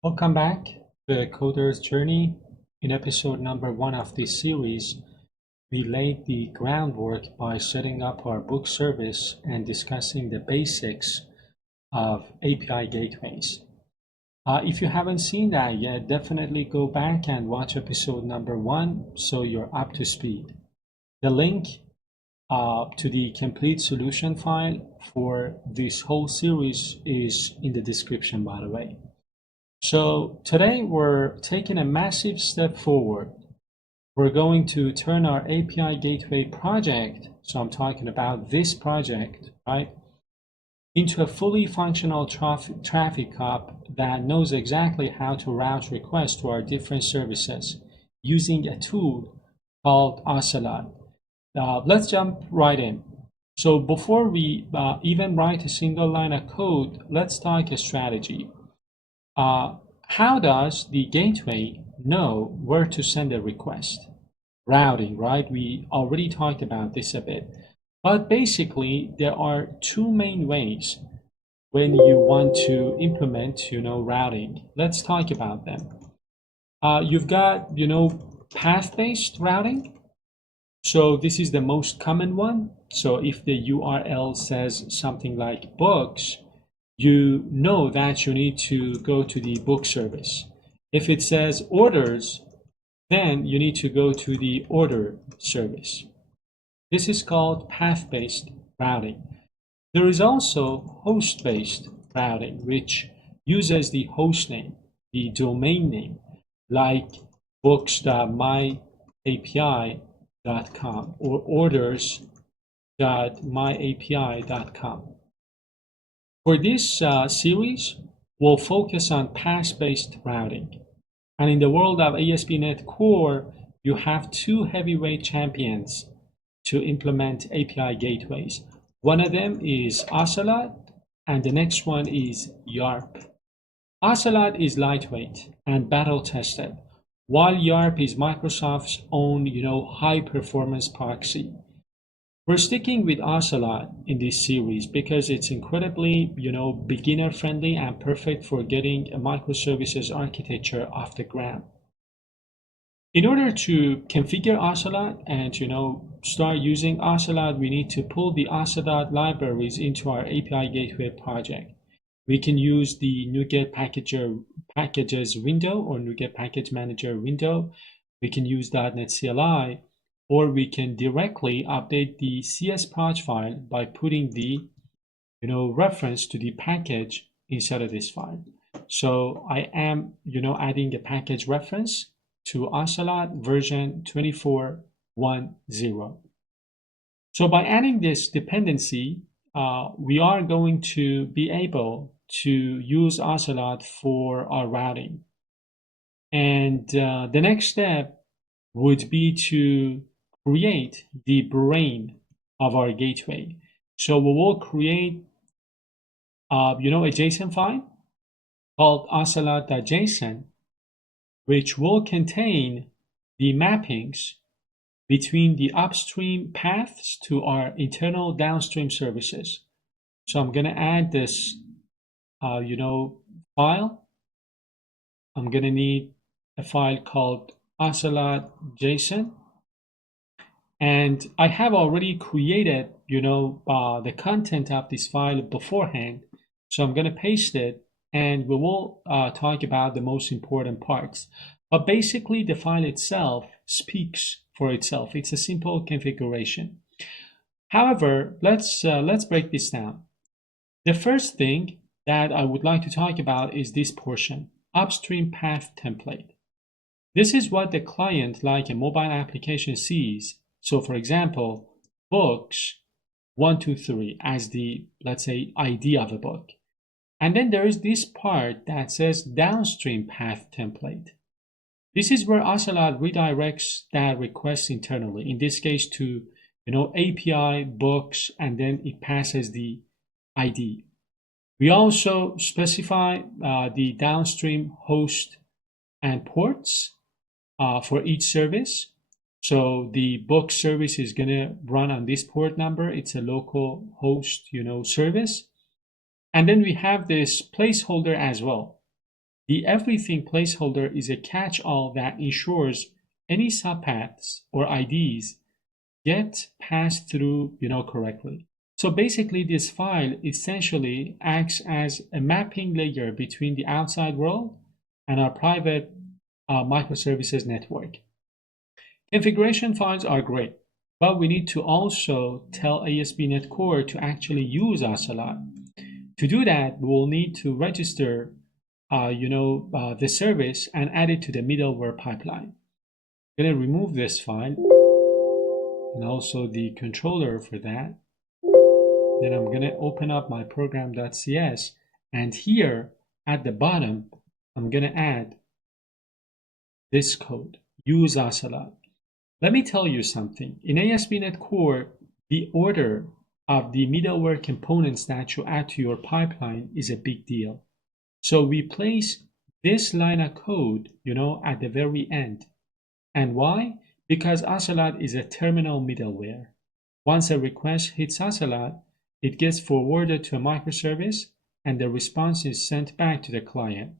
Welcome back to the Coder's Journey. In episode number 1 of this series, we laid the groundwork by setting up our book service and discussing the basics of API gateways. If you haven't seen that yet, definitely go back and watch episode number 1 so you're up to speed. The link to the complete solution file for this whole series is in the description, by the way. So today we're taking a massive step forward. We're going to turn our API Gateway project, so I'm talking about this project, right, into a fully functional traffic cop that knows exactly how to route requests to our different services using a tool called Ocelot. Let's jump right in. So before we even write a single line of code, let's talk a strategy. How does the gateway know where to send a request? Routing, right? We already talked about this a bit. But basically, there are two main ways when you want to implement, routing. Let's talk about them. You've got, path-based routing. So this is the most common one. So if the URL says something like books, you know that you need to go to the book service. If it says orders, then you need to go to the order service. This is called path-based routing. There is also host-based routing, which uses the host name, the domain name, like books.myapi.com or orders.myapi.com. For this series, we'll focus on path-based routing. And in the world of ASP.NET Core, you have two heavyweight champions to implement API gateways. One of them is Ocelot, and the next one is YARP. Ocelot is lightweight and battle-tested, while YARP is Microsoft's own, high-performance proxy. We're sticking with Ocelot in this series because it's incredibly, beginner friendly and perfect for getting a microservices architecture off the ground. In order to configure Ocelot and, start using Ocelot, we need to pull the Ocelot libraries into our API Gateway project. We can use the NuGet packages window or NuGet package manager window. We can use .NET CLI, or we can directly update the CS.proj file by putting the reference to the package inside of this file. So I am adding a package reference to Ocelot version 24.10. So by adding this dependency, we are going to be able to use Ocelot for our routing. And the next step would be to create the brain of our gateway. So we will create, a JSON file called ocelot.json, which will contain the mappings between the upstream paths to our internal downstream services. So I'm going to add this, file. I'm going to need a file called ocelot.json. And I have already created, the content of this file beforehand. So I'm going to paste it and we will talk about the most important parts. But basically the file itself speaks for itself. It's a simple configuration. However, let's break this down. The first thing that I would like to talk about is this portion, upstream path template. This is what the client, like a mobile application, sees. So for example, books 1, 2, 3 as the, let's say, ID of a book. And then there is this part that says downstream path template. This is where Ocelot redirects that request internally, in this case to, API, books, and then it passes the ID. We also specify the downstream host and ports for each service. So the book service is going to run on this port number. It's a local host, service. And then we have this placeholder as well. The everything placeholder is a catch-all that ensures any subpaths or IDs get passed through, correctly. So basically, this file essentially acts as a mapping layer between the outside world and our private microservices network. Configuration files are great, but we need to also tell ASP.NET Core to actually use Ocelot. To do that, we will need to register the service and add it to the middleware pipeline. I'm going to remove this file and also the controller for that. Then I'm going to open up my program.cs, and here at the bottom, I'm going to add this code, use Ocelot. Let me tell you something. In ASP.NET Core, the order of the middleware components that you add to your pipeline is a big deal. So we place this line of code, at the very end. And why? Because Ocelot is a terminal middleware. Once a request hits Ocelot, it gets forwarded to a microservice, and the response is sent back to the client.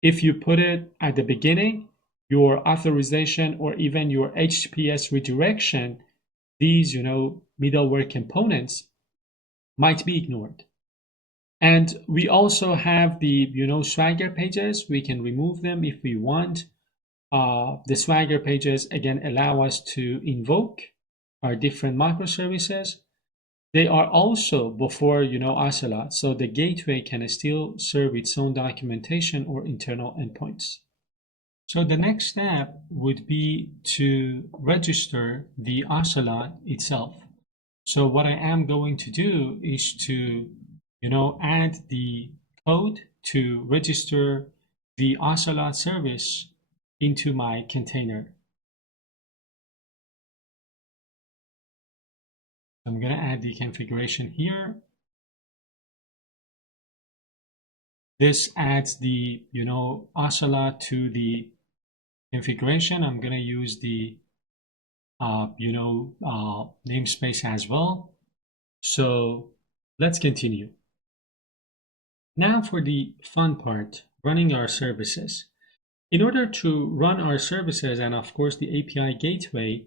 If you put it at the beginning, your authorization or even your HTTPS redirection, these, middleware components might be ignored. And we also have the, Swagger pages. We can remove them if we want. The Swagger pages, again, allow us to invoke our different microservices. They are also before, Ocelot, so the gateway can still serve its own documentation or internal endpoints. So the next step would be to register the Ocelot itself. So what I am going to do is to, add the code to register the Ocelot service into my container. I'm going to add the configuration here. This adds the, Ocelot to the configuration. I'm going to use the, namespace as well. So let's continue. Now for the fun part, running our services. In order to run our services and of course the API gateway,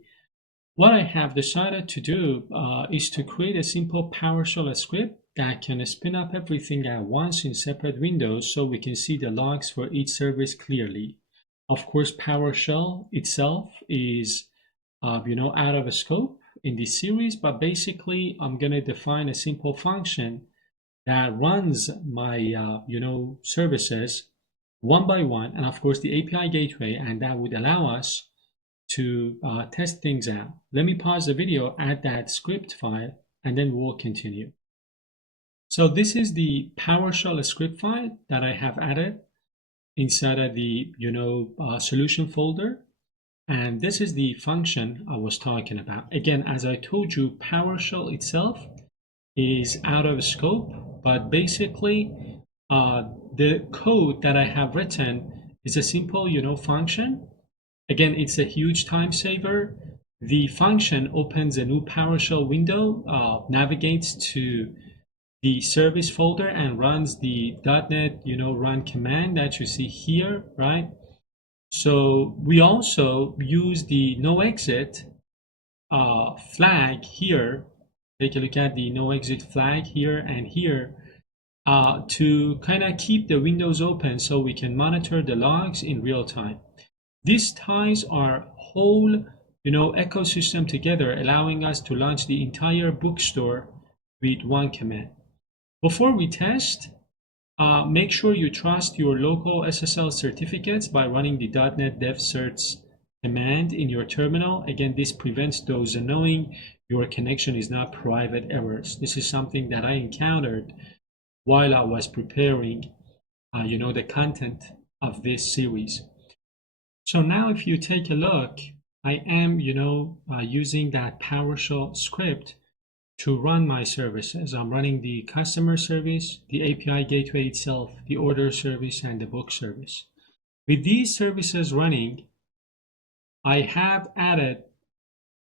what I have decided to do is to create a simple PowerShell script that can spin up everything at once in separate windows so we can see the logs for each service clearly. Of course, PowerShell itself is, out of scope in this series, but basically I'm going to define a simple function that runs my, services one by one, and of course the API gateway, and that would allow us to test things out. Let me pause the video, add that script file, and then we'll continue. So this is the PowerShell script file that I have added inside of the solution folder, and this is the function I was talking about. Again, as I told you, PowerShell itself is out of scope, but basically the code that I have written is a simple function. Again, it's a huge time saver. The function opens a new PowerShell window, navigates to the service folder and runs the .NET run command that you see here, right? So we also use the no exit flag here. Take a look at the no exit flag here and here to kind of keep the windows open so we can monitor the logs in real time. This ties our whole ecosystem together, allowing us to launch the entire bookstore with one command. Before we test, make sure you trust your local SSL certificates by running the .NET Dev Certs command in your terminal. Again, this prevents those annoying your connection is not private errors. This is something that I encountered while I was preparing the content of this series. So now if you take a look, I am using that PowerShell script to run my services. I'm running the customer service, the API gateway itself, the order service, and the book service. With these services running, I have added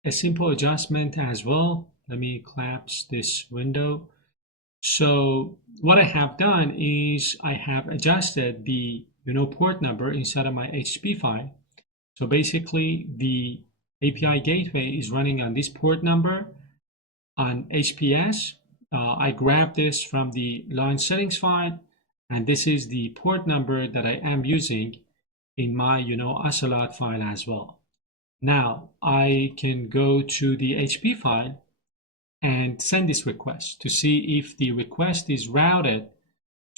a simple adjustment as well. Let me collapse this window. So what I have done is I have adjusted the port number inside of my HTTP file. So basically the API gateway is running on this port number on HPS. I grabbed this from the line settings file, and this is the port number that I am using in my Ocelot file as well. Now I can go to the HTTP file and send this request to see if the request is routed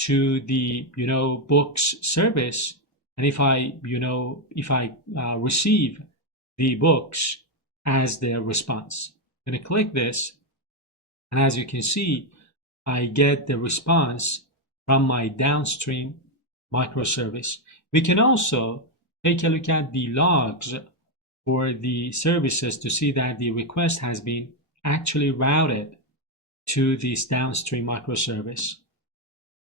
to the books service, and if I receive the books as the response. I'm going to click this, and as you can see, I get the response from my downstream microservice. We can also take a look at the logs for the services to see that the request has been actually routed to this downstream microservice.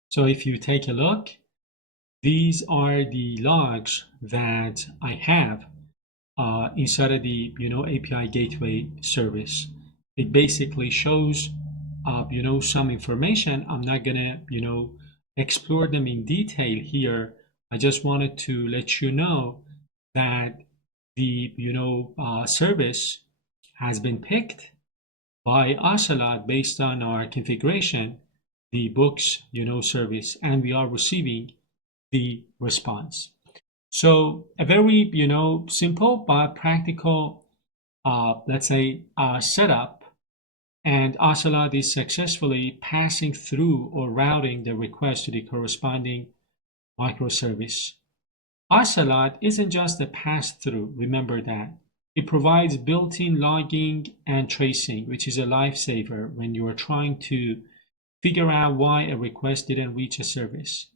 So if you take a look, these are the logs that I have inside of the API gateway service. It basically shows some information. I'm not gonna explore them in detail here. I just wanted to let you know that the service has been picked by Ocelot based on our configuration, the books service, and we are receiving the response. So a very simple but practical let's say setup, and Ocelot is successfully passing through or routing the request to the corresponding microservice. Ocelot isn't just a pass-through, remember that. It provides built-in logging and tracing, which is a lifesaver when you are trying to figure out why a request didn't reach a service.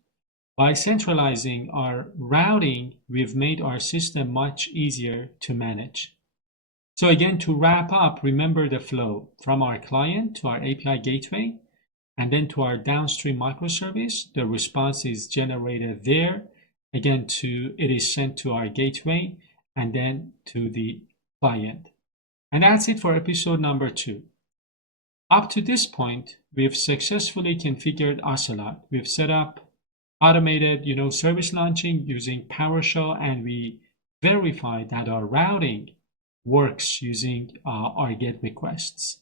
By centralizing our routing, we've made our system much easier to manage. So again, to wrap up, remember the flow from our client to our API gateway, and then to our downstream microservice. The response is generated there. Again, it is sent to our gateway and then to the client. And that's it for episode number 2. Up to this point, we've successfully configured Ocelot. We've set up automated service launching using PowerShell, and we verified that our routing works using our GET requests.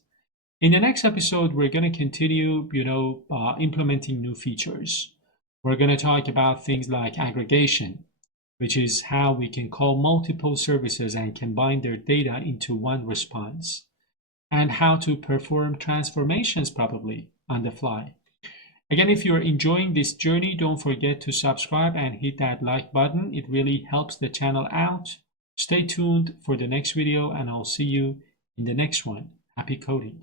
In the next episode, we're going to continue implementing new features. We're going to talk about things like aggregation, which is how we can call multiple services and combine their data into one response, and how to perform transformations probably on the fly. Again, if you're enjoying this journey, don't forget to subscribe and hit that like button. It really helps the channel out. Stay tuned for the next video, and I'll see you in the next one. Happy coding.